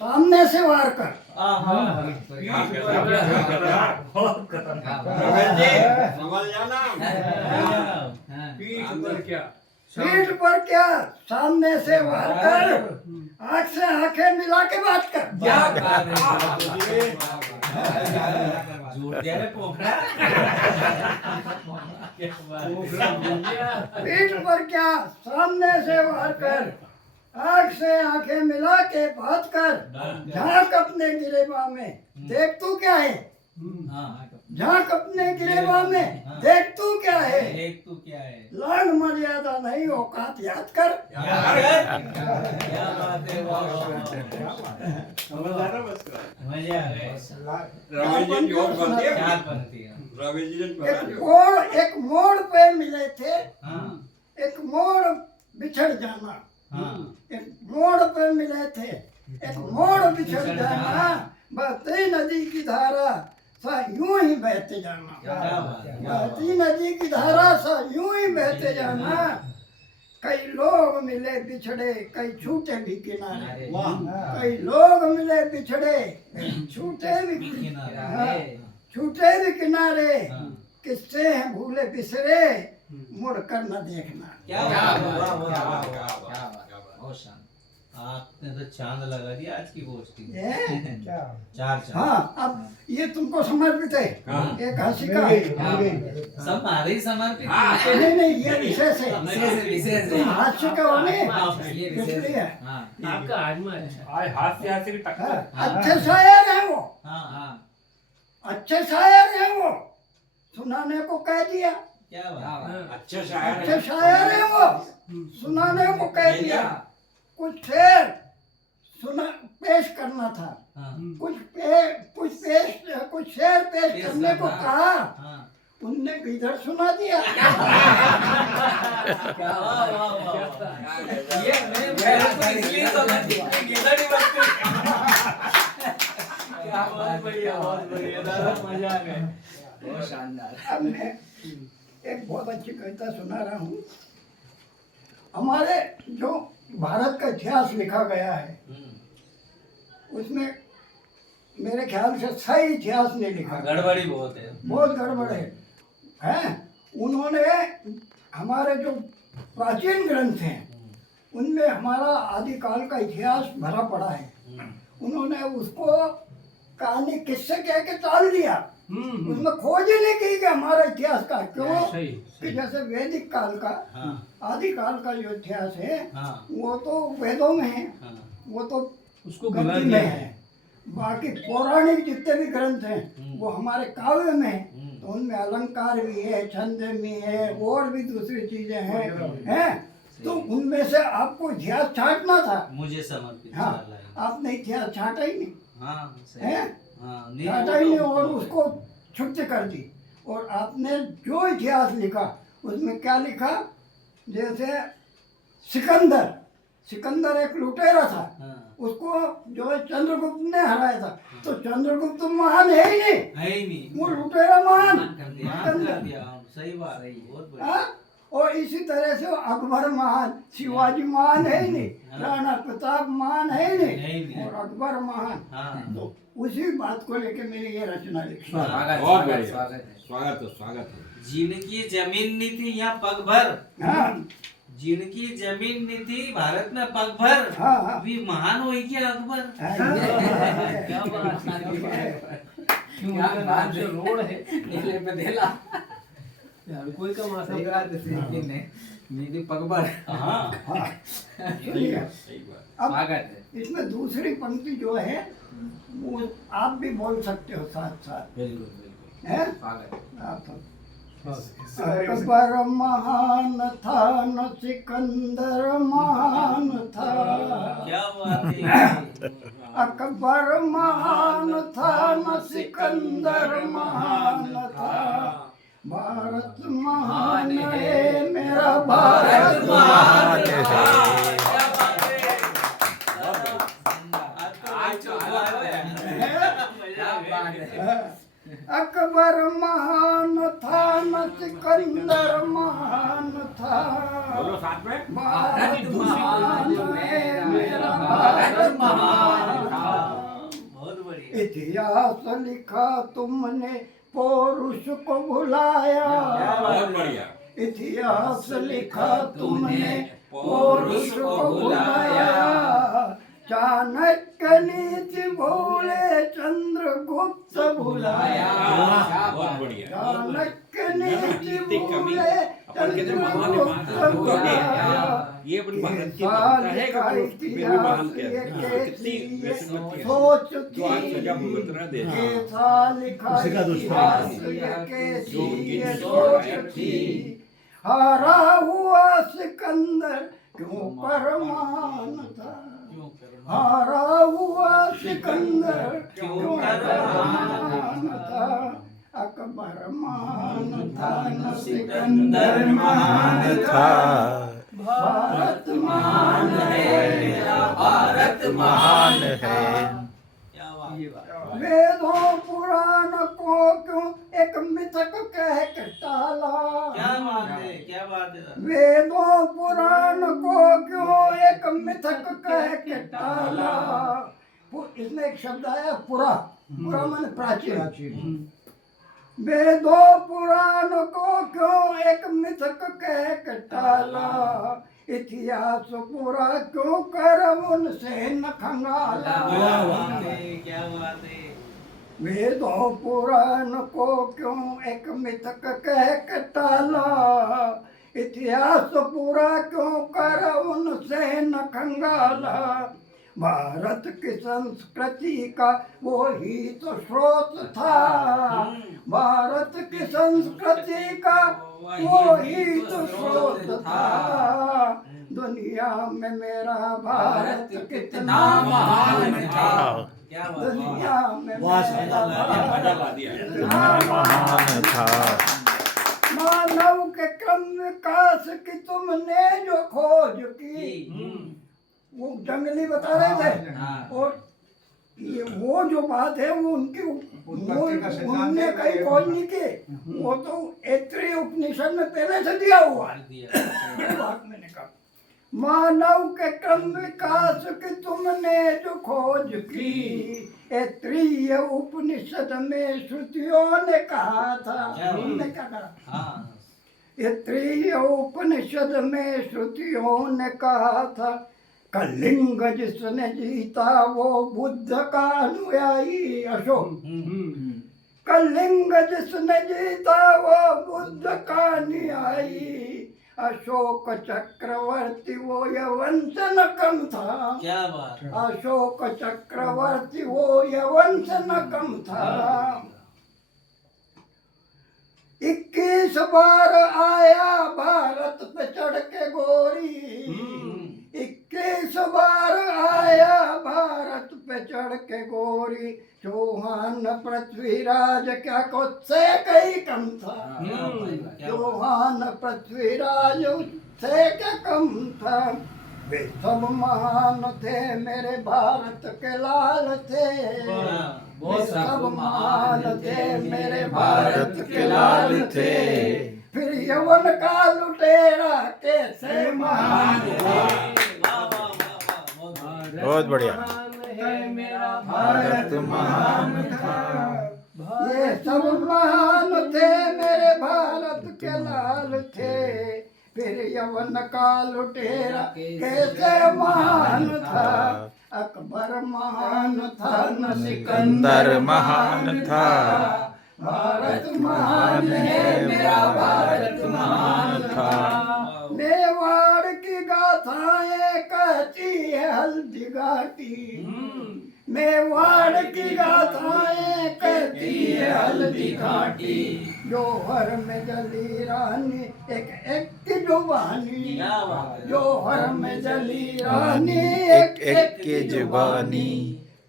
सामने से वार कर। समझ जाना। पीठ पर क्या, सामने से वार कर, आंख से आंखें मिला के बात कर। पीठ पर क्या, सामने से वार कर, आंख से आंखें मिला के बात कर। झांक अपने गिरेबा में, देख तू क्या है। झांक अपने गिरेबा में, देख तू क्या है। लांग मर्यादा नहीं, औकात याद कर। क्या बात है, वाह मजा आ गया। रमेश जी और बनती है। चार पंक्ति है। रमेश जी एक मोड़ पे मिले थे, एक मोड़ बिछड़ जाना। एक मोड़ पे मिले थे, एक मोड़ बिछड़ जाना। बहती नदी की धारा सा यूं ही बहते जाना। बहती नदी की धारा सा यूं ही बहते जाना। कई लोग मिले बिछड़े, कई छूटे भी किनारे। कई लोग मिले बिछड़े, कई छूटे भी किनारे। छूटे भी किनारे, किससे हैं भूले बिसरे, मुड़ कर न देखना। क्या बात है, बहुत शानदार। आपने तो चांद लगा दिया आज की गोष्ठी में। चार चांद। हाँ, अब ये तुमको समर्पित है। एक हंसी का सब हमारे ही समर्पित हाँ। नहीं नहीं, ये विशेष है। विशेष है। हास्य का वाले ये विशेष इसलिए है। है। हाँ आपका आजमा अच्छा। आज हास्य की टक्कर। अच्छे शायर हैं वो, हाँ अच्छे शायर हैं वो, सुनाने को कह दिया। क्या बात। अच्छे शायर अच्छे शायर हैं वो, सुनाने को कह दिया। कुछ शेर सुना पेश करना था, कुछ शेर पेश करने को कहा, उनने इधर सुना दिया। क्या वाह वाह वाह। ये मैं इसलिए समझ गया नहीं बचती। क्या बहुत बढ़िया दादा, मजा आ गया। बहुत शानदार। अब मैं एक बहुत अच्छी कविता सुना रहा हूँ। हमारे जो भारत का इतिहास लिखा गया है, उसमें मेरे ख्याल से सही इतिहास नहीं लिखा। गड़बड़ी बहुत है। बहुत गड़बड़ है। हैं? उन्होंने हमारे जो प्राचीन ग्रंथ हैं, उनमें हमारा आदिकाल का इतिहास भरा पड़ा है। उन्होंने उसको कहानी किससे कह के टाल दिया। उसमें खोज ही नहीं की कि हमारा इतिहास का क्यों, कि जैसे वैदिक काल का, आदिकाल का जो इतिहास है, वो तो वेदों में है, वो तो उसको गद्दी में है। बाकी पौराणिक जितने भी ग्रंथ हैं वो हमारे काव्य में हैं। तो उनमें अलंकार भी है, छंद भी है, और भी दूसरी चीजें हैं। तो उनमें से आपको इतिहास छांटना था। मुझे समर्पित। हाँ, आपने इतिहास छांटा ही नहीं। हाँ है, नहीं छांटा ही नहीं और उसको छुट्टी कर दी। और आपने जो इतिहास लिखा उसमें क्या लिखा, जैसे सिकंदर एक लुटेरा था, उसको जो है चंद्रगुप्त ने हराया था। तो चंद्रगुप्त महान है ही नहीं, वो लुटेरा महान कर दिया। सही बात है, बहुत बढ़िया। हाँ? और इसी तरह से अकबर महान, शिवाजी महान है ही नहीं, राणा प्रताप महान है ही नहीं, और अकबर महान। तो उसी बात को लेके मैंने ये रचना लिखी। बहुत बढ़िया। स्वागत है। जिनकी जमीन नहीं थी यहाँ पग भर, हाँ, जिनकी जमीन नहीं थी भारत में पग भर, हाँ, भी महान हो गया अकबर। क्या बात है। रोड है नीले पे देला यार, कोई का मासा नीति पगबर। हाँ सुनिए, अब इसमें दूसरी पंक्ति जो है वो आप भी बोल सकते हो साथ साथ। बिल्कुल है स्वागत। अकबर महान था न सिकंदर महान था। क्या बात है। अकबर महान था न सिकंदर महान था। भारत महान है, मेरा भारत महान है। अकबर महान था न सिकंदर महान था। बोलो साथ में। भारत महान है, मेरा भारत महान था। इतिहास लिखा तुमने पौरुष को भुलाया। बहुत बढ़िया। इतिहास लिखा तुमने पौरुष को भुलाया। चाणक्य नीति भूले चंद्रगुप्त भुलाया। बहुत बढ़िया। चाणक्य नीति भूले चंद्रगुप्त भुलाया। ये अपनी भारत की साल है का कि इतिहास ये कितनी व्यसनवती है सोच जो आज सजा भुगत रहा देश। के साल का इतिहास ये कैसी ये सोच थी। हारा हुआ सिकंदर क्यों परमान था। हारा हुआ सिकंदर क्यों परमान था। अकबर महान था न सिकंदर महान था। भारत महान है मेरा भारत महान है। वेदों पुराण को क्यों एक मिथक कह के टाला। क्या बात है, क्या बात है। वेदों पुराण को क्यों एक मिथक कह के टाला। इसमें एक शब्द आया पुरा। पुरा माने प्राचीन। वेदों पुराण को क्यों एक मिथक कह के टाला। इतिहास पूरा क्यों कर उनसे न खंगाला। क्या बात है। वेदों पुराण को क्यों एक मिथक कह के टाला। इतिहास पूरा क्यों कर उनसे न खंगाला। भारत की संस्कृति का वो ही तो स्रोत था। भारत की संस्कृति का वो ही तो स्रोत था। दुनिया में मेरा भारत कितना महान था। दुनिया में मेरा भारत कितना महान था। मानव के क्रम विकास की तुमने जो खोज की। वो जंगली बता रहे थे। और ये वो जो बात है वो उनकी उन्होंने कहीं खोज नहीं की। वो तो ऐत्रेय उपनिषद में पहले से दिया हुआ है। बात मैंने कहा मानव के क्रम विकास की तुमने जो खोज की। ऐत्रेय उपनिषद में श्रुतियों ने कहा था। उन्होंने क्या कहा। ऐत्रेय उपनिषद में श्रुतियों ने कहा था। कलिंग जिसने जीता वो बुद्ध का अनुयायी अशोक। कलिंग जिसने जीता वो बुद्ध का अनुयायी। अशोक चक्रवर्ती वो यवन से न कम था। क्या बात। अशोक चक्रवर्ती वो यवन से न कम था। 21 बार आया भारत पे चढ़ के गोरी। 21 बार आया भारत पे चढ़ के गोरी। चौहान पृथ्वीराज क्या उससे कहीं कम था। चौहान पृथ्वीराज उससे क्या कम था। वे सब महान थे मेरे भारत के लाल थे। वे सब महान थे मेरे भारत के लाल थे। फिर यवन का लुटेरा कैसे महान था। बहुत बढ़िया। मेरा भारत महान था। ये सब महान थे मेरे भारत के लाल थे। फिर यवन का लुटेरा कैसे महान था। अकबर महान था न सिकंदर महान था। भारत महान है मेरा भारत महान था। मेवाड़ की गाथाएं कहती है हल्दी घाटी। मेवाड़ की गाथाएं कहती है हल्दी घाटी। जौहर में जली रानी एक एक की जुबानी। जौहर में जली रानी एक एक की जुबानी।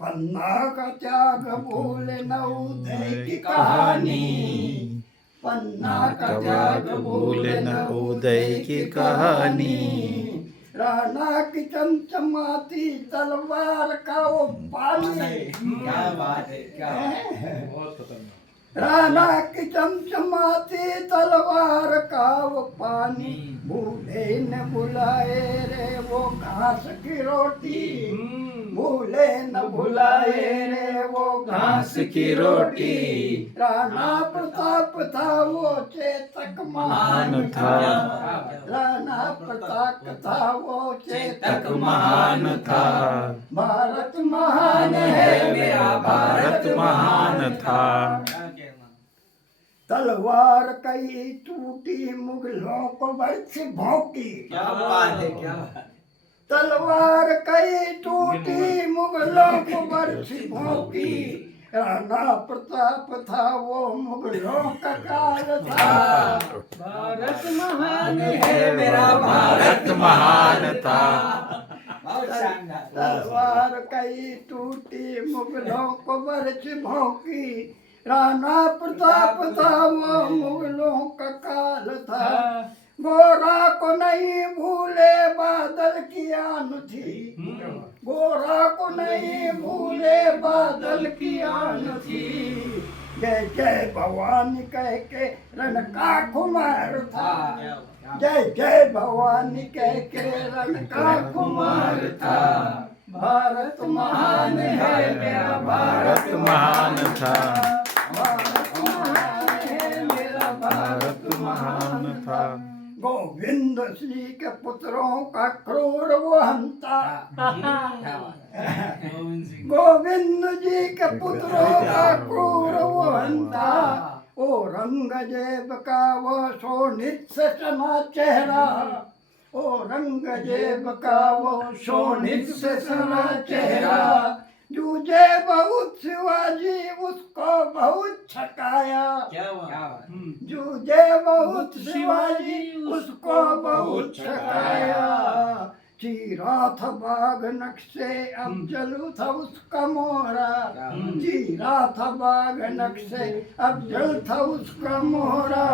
पन्ना का त्याग भूले न उदय की कहानी। पन्ना का त्याग भूले न उदय की कहानी। राणा की चमचमाती तलवार का वो पानी। क्या बात है। क्या राणा की चमचमाती तलवार का वो पानी। भूले न बुलाए रे वो घास की रोटी। भूले न बुलाए रे वो घास की रोटी। राणा प्रताप था वो चेतक महान था। राणा प्रताप था वो चेतक महान था। भारत महान है मेरा भारत महान था। तलवार कई टूटी मुगलों को बरछी भौंकी। क्या बात है, क्या बात है। तलवार कई टूटी मुगलों को बरछी भौंकी। राणा प्रताप था वो मुगलों का काल था। भारत महान है मेरा भारत महान था। तलवार कई टूटी मुगलों को बरछी भौंकी। राणा प्रताप था वो मुगलों का काल था। गोरा को नहीं भूले बादल की आन थी। गोरा को नहीं भूले बादल की आन थी। जय जय भवानी कह के रण का कुमार था। जय जय भवानी कह के रण का कुमार था। भारत महान है मेरा भारत महान था। भारत महान है मेरा भारत महान था। गोविंद श्री के पुत्रों का क्रूर वो हंता। गोविंद जी के पुत्रों का क्रूर वो हंता। औरंगजेब का वो शोणित से सना चेहरा। औरंगजेब का वो शोणित से सना चेहरा। जूझे बहुत शिवाजी उसको बहुत छकाया। क्या बात। जूझे बहुत शिवाजी उसको बहुत छकाया। चीरा था बाग नक्शे अफजल था उसका मोहरा। चीरा था बाग नक्शे अफजल था उसका मोहरा।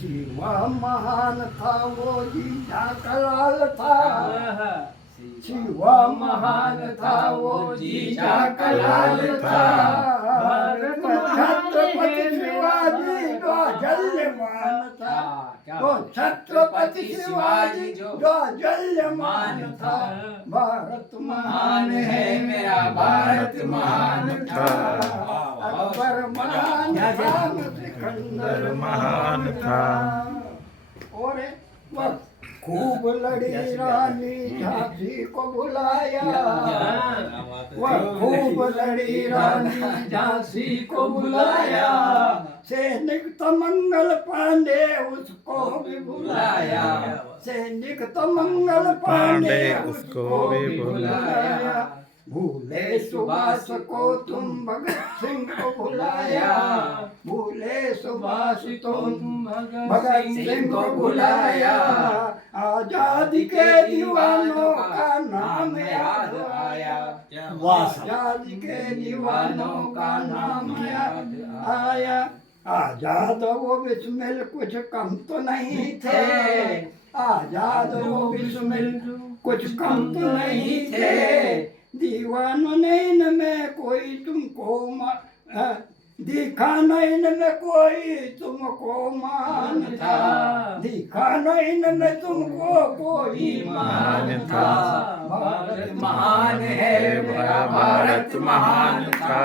शिवा महान था वो जीजा का लाल था। शिवा महान था वो जीजा का लाल था। छत्रपति शिवाजी जो जल्यमान था। वो छत्रपति शिवाजी जो जल्यमान था। भारत महान है मेरा भारत महान था। अकबर महान था सिकंदर महान था। और वह खूब लड़ी रानी झांसी को बुलाया। वह खूब लड़ी रानी झांसी को बुलाया। सैनिक तो मंगल पांडे उसको भी बुलाया। सैनिक तो मंगल पांडे उसको भी बुलाया। भूले सुभाष को तुम भगत सिंह को बुलाया। भूले सुभाष तुम भगत सिंह को बुलाया। आजादी के दीवानों का नाम याद आया। आजादी के दीवानों का नाम याद आया। आजाद वो बिस्मिल कुछ कम तो नहीं थे। आजाद वो बिस्मिल कुछ कम तो नहीं थे। दीवानों ने इनमें कोई तुमको दिखा नहीं इनमें कोई तुमको मान था। दिखा नहीं इनमें तुमको कोई मान था। भारत महान है मेरा भारत महान था।